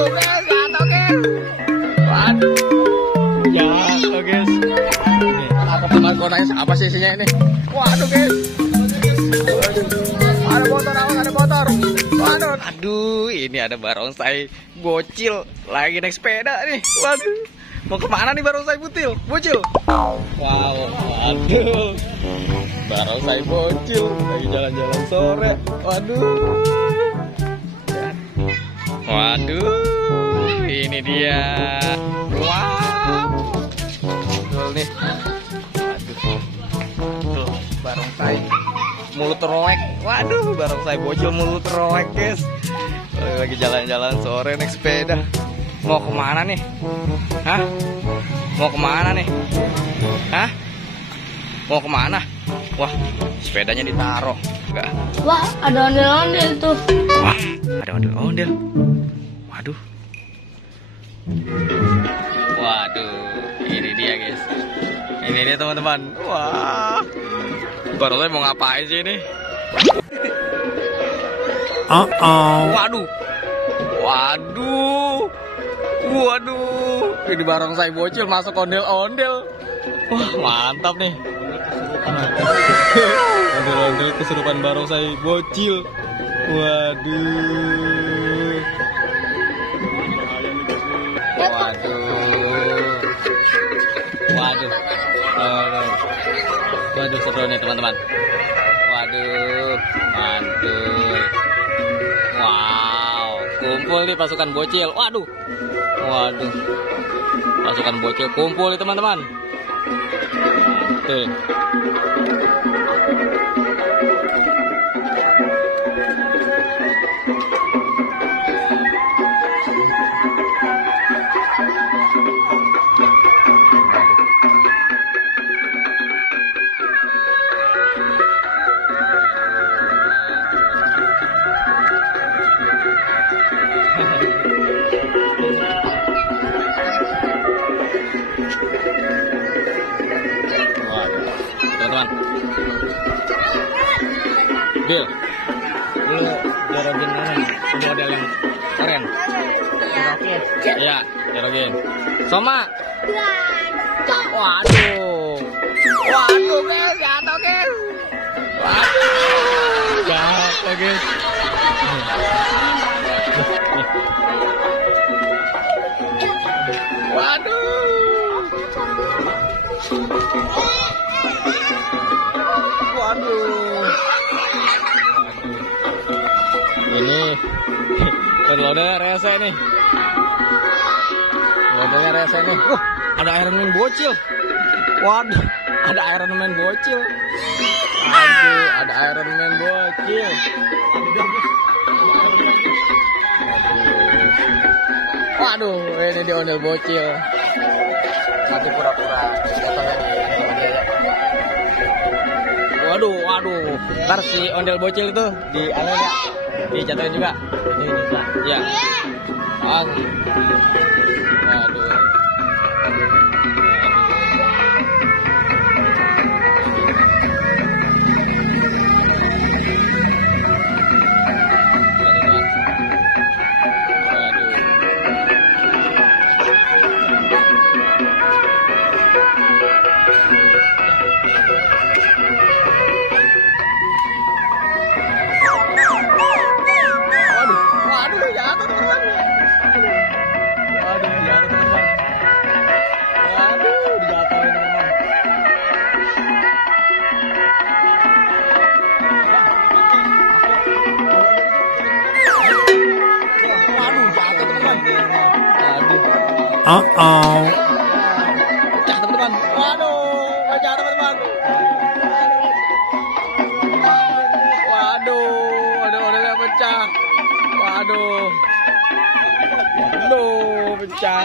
Waduh guys, jatuh guys. Waduh, jatuh guys. Nih, apa markonanya? Apa sih isinya ini? Waduh guys. Ada motor, ada motor. Waduh. Aduh, ini ada barongsai bocil lagi naik sepeda nih. Waduh. Mau kemana nih barongsai bocil? Wow, waduh. Barongsai bocil lagi jalan-jalan sore. Waduh, ini dia. Wow, betul nih. Waduh, tuh barongsai mulut roek. Waduh, barongsai bocil mulut roek guys. Lagi jalan-jalan sore naik sepeda. Mau kemana nih? Hah? Mau kemana nih? Hah? Mau kemana? Wah, sepedanya ditaruh. Enggak. Wah, ada ondel-ondel tuh. Wah, ada ondel-ondel. Waduh. Waduh, ini dia guys. Ini dia teman-teman. Wah. Barongsai mau ngapain sih ini? Waduh. Waduh. Ini barongsai bocil masuk ondel-ondel. Wah, mantap nih. Ondel-ondel kesurupan barongsai bocil. Waduh. Waduh, seru nih teman-teman. Waduh, mantul. Wow, kumpul nih pasukan bocil. Waduh. Pasukan bocil kumpul nih teman-teman. Tuh. Teman-teman, Bill, Jorogen mana? Model yang keren. Ya, Jorogen. Soma. Waduh guys, jatuh guys. Waduh, jatuh guys. Ini ondel-ondelnya rese nih. Ondel-ondelnya rese nih. Ada Iron Man bocil. Waduh, ada Iron Man bocil. Aduh, ada Iron Man bocil. Waduh, ini dia ondel bocil. Mati pura-pura. Waduh. Ntar si ondel bocil itu di anu ya, dijatuhin juga. Ya. Waduh. Pecah teman-teman. Pecah teman-teman. Ondel-ondelnya pecah. Pecah.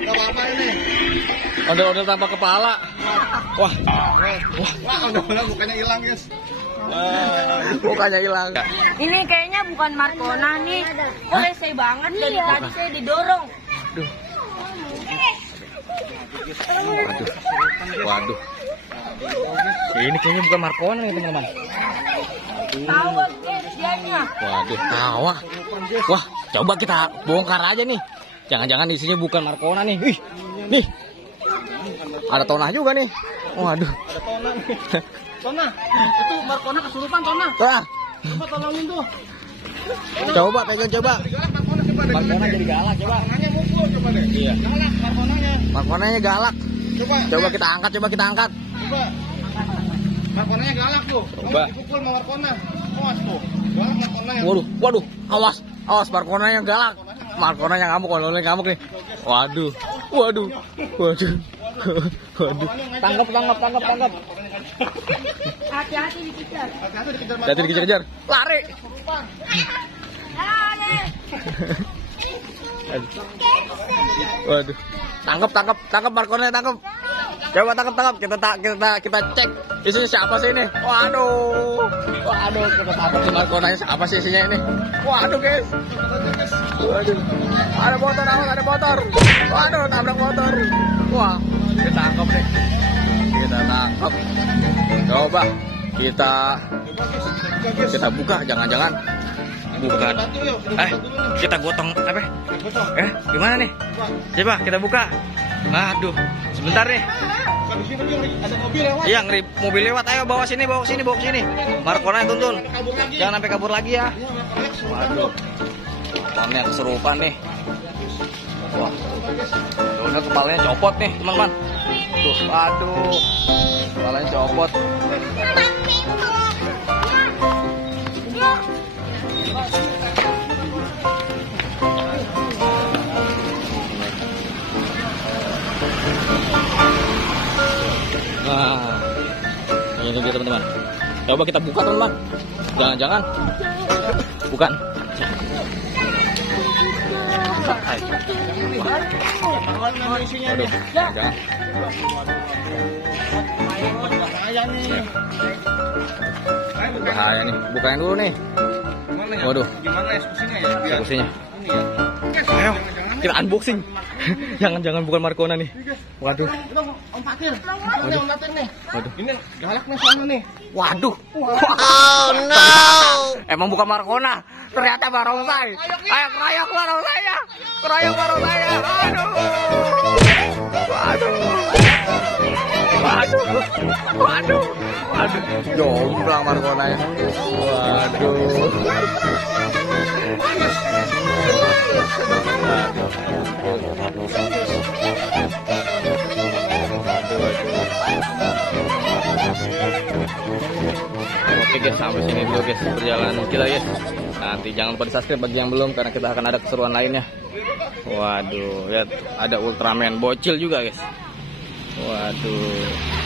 Gak apa-apa ini. Ondel-ondel tanpa kepala. Wah, ondel-ondel bukannya hilang guys. Bukannya hilang. Ini kayaknya bukan Markona nih. Kok lese banget dari tadi saya didorong. Waduh. Ini kayaknya bukan Markona nih teman-teman. Tahu guys, dia kayaknya. Waduh, wah. Wah, coba kita bongkar aja nih. Jangan-jangan isinya bukan Marcona nih. Ih, nih. Ada tonah juga nih. Waduh. Ada Tona nih. Tona, itu Marcona kesurupan Tona. Wah, Coba tolongin tuh. coba pegang coba. Galak Marcona coba deh. Marcona jadi galak coba. Marconanya mukul coba deh. Iya. Galak Marconanya. Marconanya galak. Coba. Coba kita angkat, coba kita angkat. Coba. Marconanya galak tuh. Coba. Kamu dipukul sama Marcona. Awas tuh. Galak Marconanya. Waduh, waduh, awas, awas Marconanya galak. Marconanya ngamuk, kalau ngamuk nih. Waduh, waduh, waduh, waduh. Tangkap. Hati-hati dikejar. Hati-hati dikejar Hati dikejar-kejar. Lari. Waduh. Tangkap Marconanya, tangkap. Coba tangkap. Kita cek isinya siapa sih ini. Waduh, kita tangkap si Marconanya siapa sih isinya ini. Waduh guys. Waduh. Ada motor. Waduh, tabrak motor. Wah, kita tangkap nih. Kita tangkap. Coba kita buka, jangan-jangan bukan. Kita gotong apa? Gimana nih? Coba kita buka. Aduh, sebentar nih. Di sini ada mobil lewat. Iya, mobil lewat. Ayo bawa sini. Marcona tuntun. Jangan sampai kabur lagi ya. Waduh. Kepalanya keserupan nih. Wah. Udah kepalanya copot nih, teman-teman. Tuh, aduh. Kepalanya copot. Nah, ini dia teman-teman. Coba kita buka teman-teman. Jangan. Bukan. Aduh, jangan. Bahaya nih. Bukain dulu nih. Waduh. Gimana eksekusinya ya? Eksekusinya. Ini ya. Ayo, kita unboxing. Jangan bukan Marcona nih. Waduh. Itu Om Fatir. Om Fatir nih. Waduh. Ini galak nih soalnya nih. Waduh. Oh no. Emang bukan Marcona, ternyata barongsai. Ayo keroyok barongsainya. Aduh. Waduh. Jomplang Marconanya. Waduh. Oke guys, sampai sini dulu guys perjalanan kita guys. Nanti jangan lupa di subscribe bagi yang belum, karena kita akan ada keseruan lainnya. Waduh, lihat ada Ultraman bocil juga guys. Waduh.